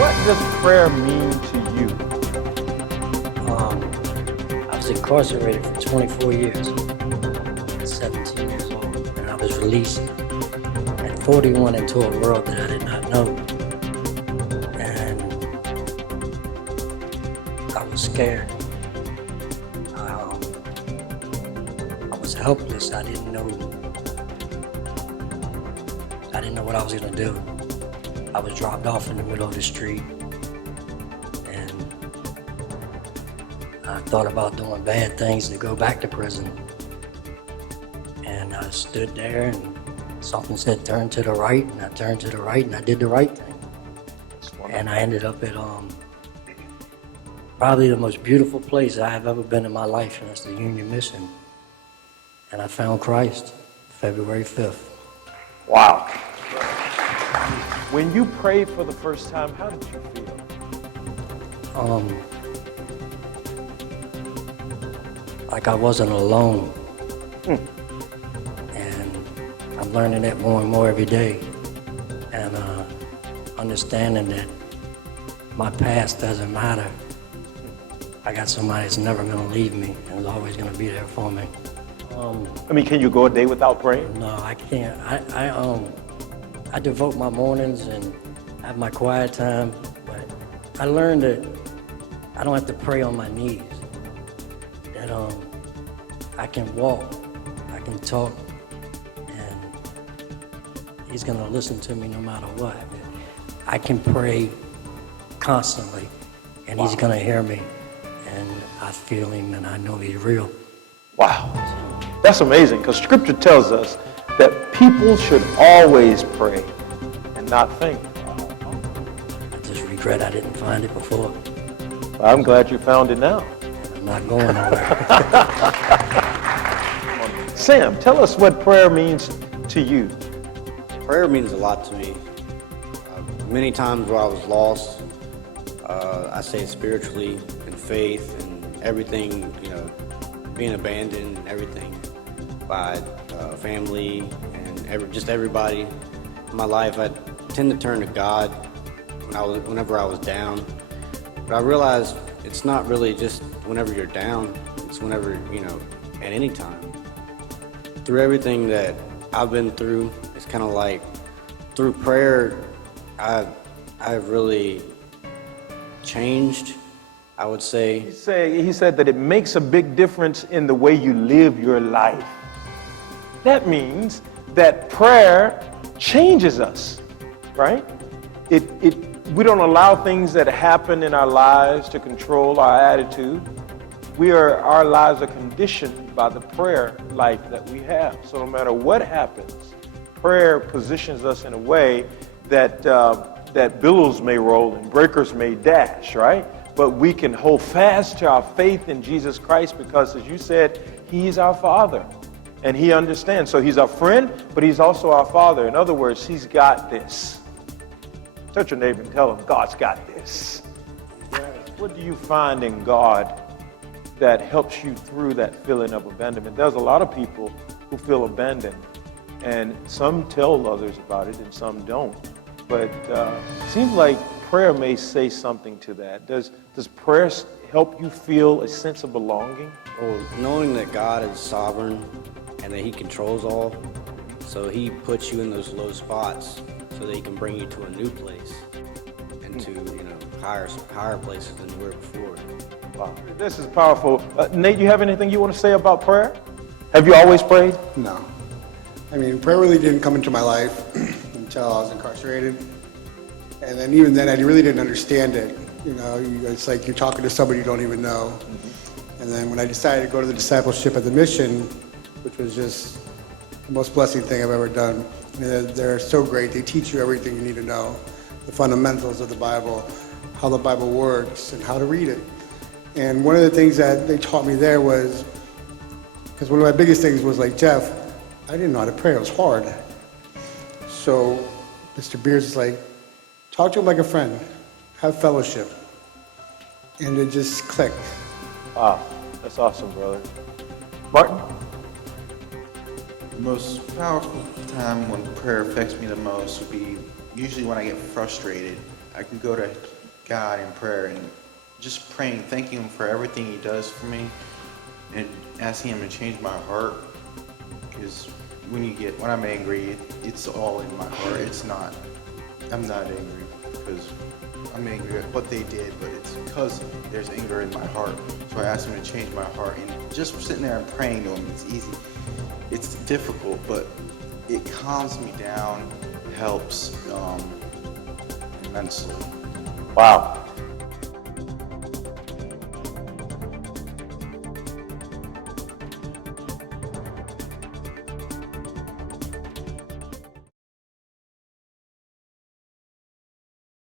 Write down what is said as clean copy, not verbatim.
What does prayer mean to you? I was incarcerated for 24 years, at 17 years old, and I was released at 41 into a world that I did not know. And I was scared. I was helpless. I didn't know what I was gonna do. I was dropped off in the middle of the street, and I thought about doing bad things to go back to prison. And I stood there and something said turn to the right, and I turned to the right and I did the right thing. And I ended up at probably the most beautiful place I have ever been in my life, and that's the Union Mission. And I found Christ February 5th. Wow. When you prayed for the first time, how did you feel? Like I wasn't alone. And I'm learning that more and more every day. And understanding that my past doesn't matter. I got somebody that's never gonna leave me and is always gonna be there for me. Can you go a day without praying? No, I can't. I devote my mornings and have my quiet time, but I learned that I don't have to pray on my knees. That I can walk, I can talk, and he's gonna listen to me no matter what. I can pray constantly, and he's gonna hear me, and I feel him, and I know he's real. Wow. That's amazing, because Scripture tells us that people should always pray and not faint. I just regret I didn't find it before. I'm glad you found it now. I'm not going nowhere. Sam, tell us what prayer means to you. Prayer means a lot to me. Many times where I was lost, I say spiritually and faith and everything, being abandoned and everything by family and just everybody in my life. I tend to turn to God whenever I was down. But I realized it's not really just whenever you're down, it's whenever, at any time. Through everything that I've been through, it's kind of like through prayer, I've really changed, I would say. He said that it makes a big difference in the way you live your life. That means that prayer changes us, right? We don't allow things that happen in our lives to control our attitude. Our lives are conditioned by the prayer life that we have. So no matter what happens, prayer positions us in a way that billows may roll and breakers may dash, right? But we can hold fast to our faith in Jesus Christ because, as you said, He's our Father and He understands. So He's our friend, but He's also our Father. In other words, He's got this. Touch your neighbor and tell him, God's got this. What do you find in God that helps you through that feeling of abandonment? There's a lot of people who feel abandoned, and some tell others about it and some don't. But it seems like prayer may say something to that. Does prayer help you feel a sense of belonging? Well, knowing that God is sovereign and that He controls all, so He puts you in those low spots so that He can bring you to a new place and to higher places than you were before. Wow, this is powerful. Nate, you have anything you want to say about prayer? Have you always prayed? No. Prayer really didn't come into my life until I was incarcerated. And then even then, I really didn't understand it. It's like you're talking to somebody you don't even know. And then when I decided to go to the discipleship at the mission, which was just the most blessing thing I've ever done. They're so great. They teach you everything you need to know, the fundamentals of the Bible, how the Bible works, and how to read it. And one of the things that they taught me there was, because one of my biggest things was like, Jeff, I didn't know how to pray. It was hard. So Mr. Beers is like, talk to him like a friend, have fellowship. And it just clicked. Wow, that's awesome, brother. Martin? The most powerful time when prayer affects me the most would be usually when I get frustrated I can go to God in prayer and just praying, thanking Him for everything He does for me, and asking Him to change my heart. Because when I'm angry, it's all in my heart. I'm not angry because I'm angry at what they did, but it's because there's anger in my heart. So I asked Him to change my heart, and just sitting there and praying to Him, it's easy. It's difficult, but it calms me down, helps immensely. Wow.